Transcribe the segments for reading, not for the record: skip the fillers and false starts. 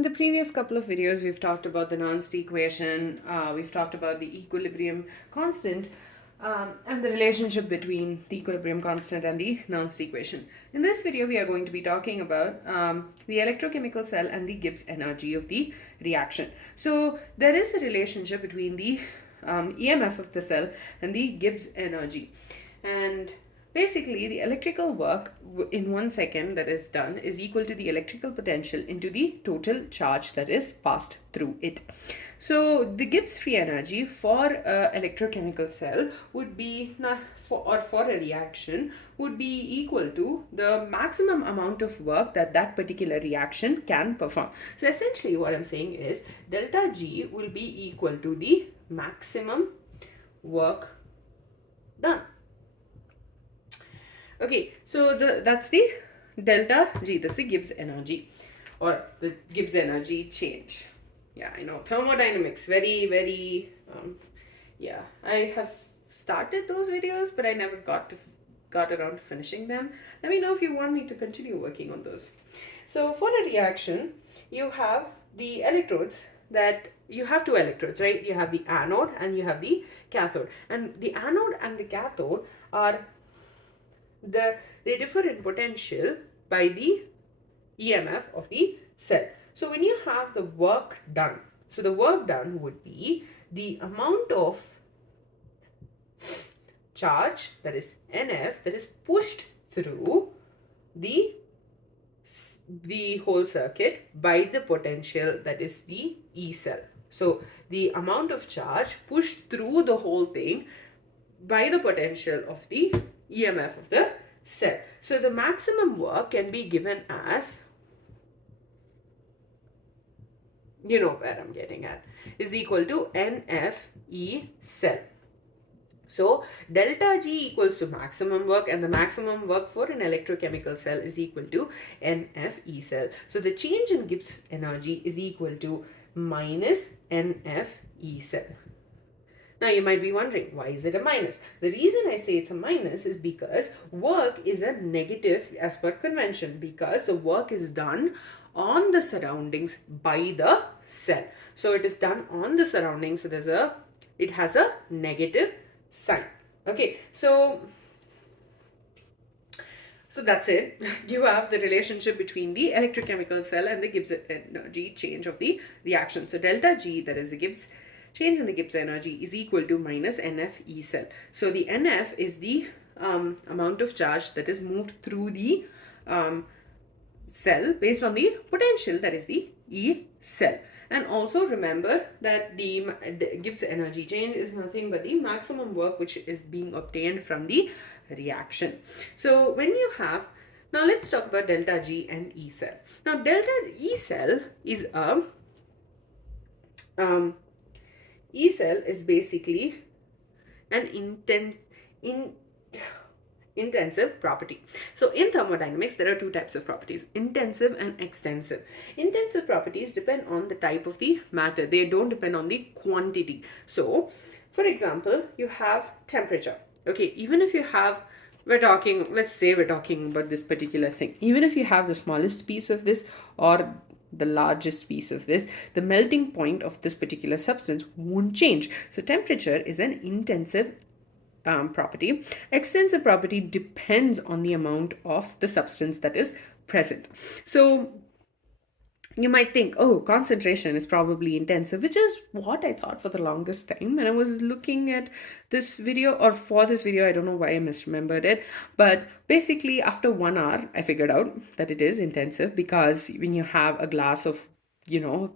In the previous couple of videos, we've talked about the Nernst equation, we've talked about the equilibrium constant, and the relationship between the equilibrium constant and the Nernst equation. In this video, we are going to be talking about the electrochemical cell and the Gibbs energy of the reaction. So there is a relationship between the EMF of the cell and the Gibbs energy. And basically, the electrical work in 1 second that is done is equal to the electrical potential into the total charge that is passed through it. So the Gibbs free energy for a electrochemical cell would be, for a reaction, would be equal to the maximum amount of work that that particular reaction can perform. So essentially what I'm saying is delta G will be equal to the maximum work done. Okay, so that's the delta G, that's the Gibbs energy or the Gibbs energy change. Yeah, I know, thermodynamics, very, yeah, I have started those videos, but I never got around to finishing them. Let me know if you want me to continue working on those. So for a reaction, you have the electrodes that you have two electrodes, right? You have the anode and you have the cathode. And the anode and the cathode are they differ in potential by the EMF of the cell. So when you have the work done, so the work done would be the amount of charge, that is NF, that is pushed through the whole circuit by the potential, that is the E cell. So the amount of charge pushed through the whole thing by the potential of the EMF of the cell. So the maximum work can be given as, you know where I'm getting at, is equal to NF E cell. So delta G equals to maximum work, and the maximum work for an electrochemical cell is equal to NF E cell. So the change in Gibbs energy is equal to minus NF E cell. Now you might be wondering, why is it a minus? The reason I say it's a minus is because work is a negative as per convention, because the work is done on the surroundings by the cell. So it is done on the surroundings, so it has a negative sign. Okay, so that's it. You have the relationship between the electrochemical cell and the Gibbs energy change of the reaction. So delta G, that is the Gibbs change in the Gibbs energy, is equal to minus NF E cell. So the NF is the amount of charge that is moved through the cell based on the potential, that is the E cell. And also remember that the Gibbs energy change is nothing but the maximum work which is being obtained from the reaction. So when you have, now let's talk about delta G and E cell. Now delta E cell is a E cell is basically an intensive property. So in thermodynamics, there are two types of properties, intensive and extensive. Intensive properties depend on the type of the matter. They don't depend on the quantity. So for example, you have temperature. Okay, even if you have, let's say we're talking about this particular thing. Even if you have the smallest piece of this or the largest piece of this, the melting point of this particular substance won't change. So temperature is an intensive property. Extensive property depends on the amount of the substance that is present. So you might think, oh, concentration is probably intensive, which is what I thought for the longest time when I was looking at this video, or for this video, I don't know why I misremembered it. But basically after 1 hour, I figured out that it is intensive, because when you have a glass of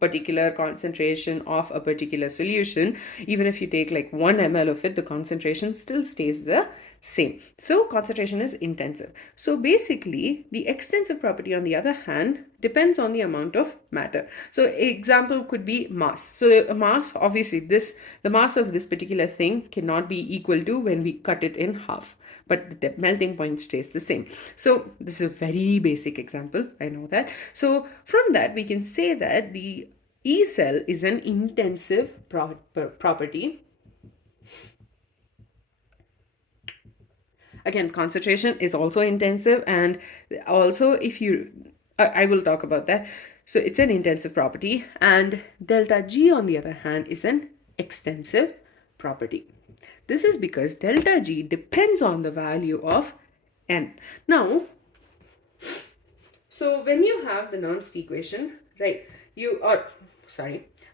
particular concentration of a particular solution, even if you take like 1 ml of it, the concentration still stays the same. So concentration is intensive. So basically the extensive property, on the other hand, depends on the amount of matter. So example could be mass. So a mass, obviously the mass of this particular thing cannot be equal to when we cut it in half, but the melting point stays the same. So this is a very basic example, I know that. So from that we can say that the E cell is an intensive property. Again, concentration is also intensive, and also if you I will talk about that. So it's an intensive property, and delta G on the other hand is an extensive property. This is because delta G depends on the value of N. Now, so when you have the Nernst equation, right,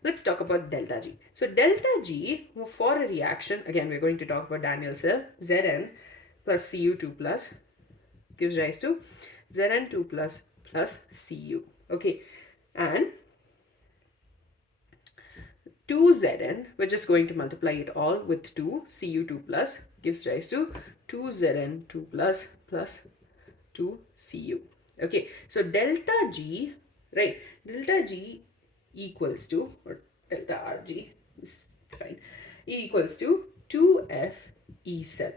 let's talk about delta G. So delta G for a reaction, again, we're going to talk about Daniel's cell, Zn plus Cu2 plus gives rise to Zn2 plus Cu. Okay, and 2Zn, we're just going to multiply it all with 2, Cu2 plus gives rise to 2Zn2 plus 2Cu. Okay, so delta G, right, delta G equals to, or delta Rg is fine, equals to 2F E cell.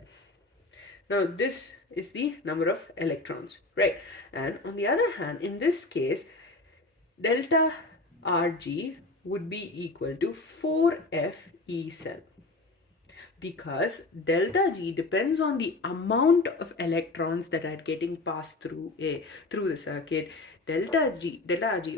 Now this is the number of electrons, right? And on the other hand, in this case, delta Rg would be equal to 4F E cell, because delta G depends on the amount of electrons that are getting passed through the circuit. Delta G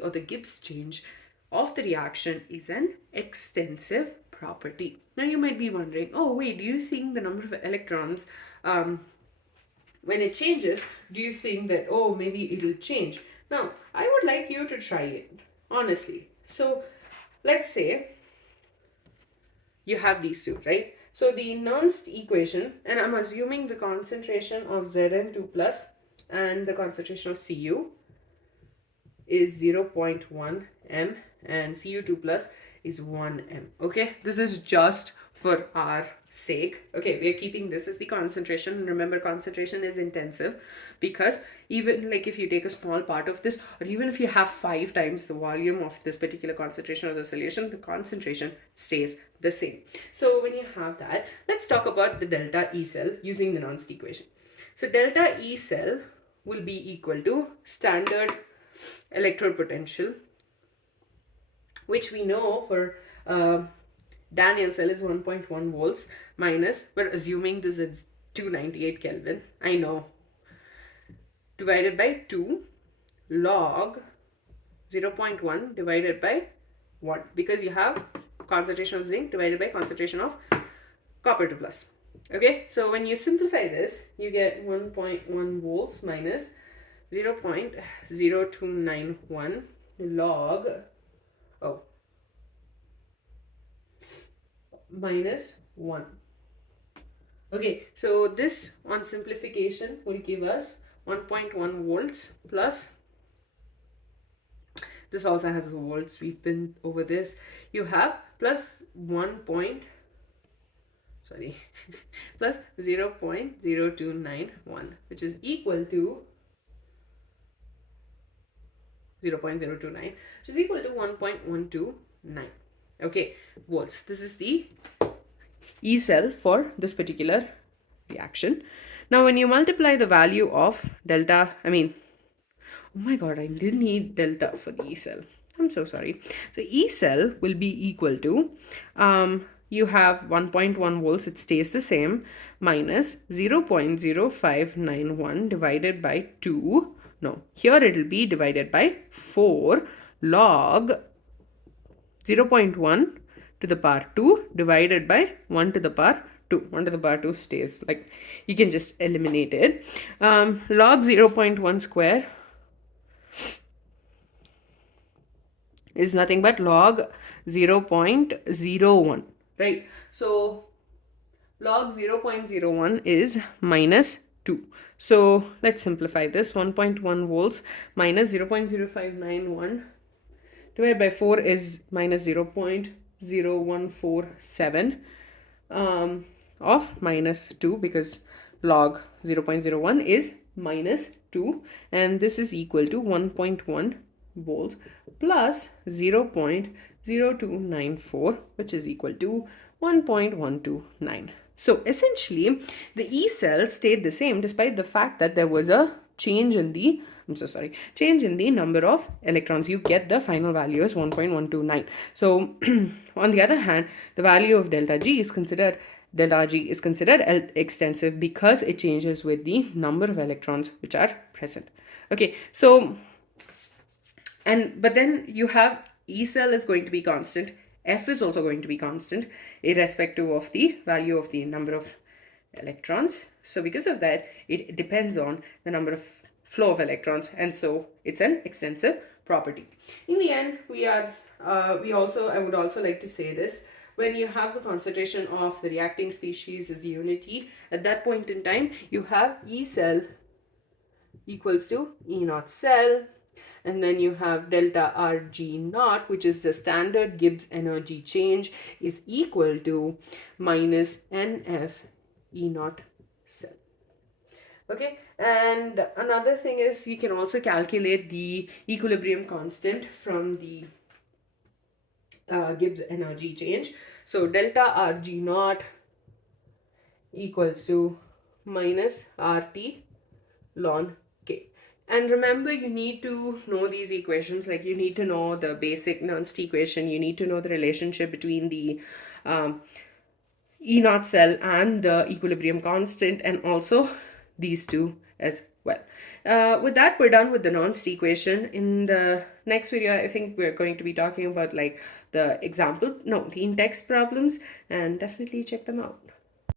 or the Gibbs change of the reaction is an extensive property. Now you might be wondering, oh wait, do you think the number of electrons when it changes, do you think that, oh, maybe it'll change? Now I would like you to try it honestly. So let's say you have these two, right? So the Nernst equation, and I'm assuming the concentration of Zn2 plus and the concentration of Cu is 0.1 m and Cu2 plus is 1 m. Okay, this is just for our sake. Okay, we are keeping this as the concentration. Remember, concentration is intensive, because even like if you take a small part of this, or even if you have 5 times the volume of this particular concentration of the solution, the concentration stays the same. So when you have that, let's talk about the delta E cell using the Nernst equation. So delta E cell will be equal to standard electrode potential, which we know for Daniel's cell is 1.1 volts minus, we're assuming this is 298 Kelvin, I know, divided by 2 log 0.1 divided by 1, because you have concentration of zinc divided by concentration of copper 2 plus. Okay, so when you simplify this, you get 1.1 volts minus 0.0291 log minus 1. Okay, so this on simplification will give us 1.1 volts plus, this also has volts, we've been over this, you have plus plus 0.0291, which is equal to 0.029, which is equal to 1.129. Okay, volts. This is the E cell for this particular reaction. Now when you multiply the value of delta, oh my god, I didn't need delta for the E cell, I'm so sorry. So E cell will be equal to you have 1.1 volts, it stays the same, minus 0.0591 divided by 2. No, here it will be divided by 4 log 0.1 to the power 2 divided by 1 to the power 2. 1 to the power 2 stays, like you can just eliminate it. Log 0.1 square is nothing but log 0.01, right? So log 0.01 is minus 2. So let's simplify this. 1.1 volts minus 0.0591 divided by 4 is minus 0.0147 of minus 2, because log 0.01 is minus 2, and this is equal to 1.1 volts plus 0.0294, which is equal to 1.129. So essentially the E cell stayed the same despite the fact that there was a change in the number of electrons. You get the final value as 1.129. So on the other hand, the value of delta G is considered extensive because it changes with the number of electrons which are present. Okay, so But then you have E cell is going to be constant, F is also going to be constant, irrespective of the value of the number of electrons. So because of that, it depends on the number of flow of electrons, and so it's an extensive property. In the end, I would also like to say this: when you have the concentration of the reacting species is unity, at that point in time, you have E cell equals to E naught cell, and then you have delta Rg naught, which is the standard Gibbs energy change, is equal to minus NF E naught cell. Okay, and another thing is we can also calculate the equilibrium constant from the Gibbs energy change. So delta Rg naught equals to minus RT ln K. And remember, you need to know these equations, like you need to know the basic Nernst equation, you need to know the relationship between the E naught cell and the equilibrium constant, and also these two as well. With that, we're done with the Nernst equation. In the next video, I think we're going to be talking about like the in-text problems, and definitely check them out.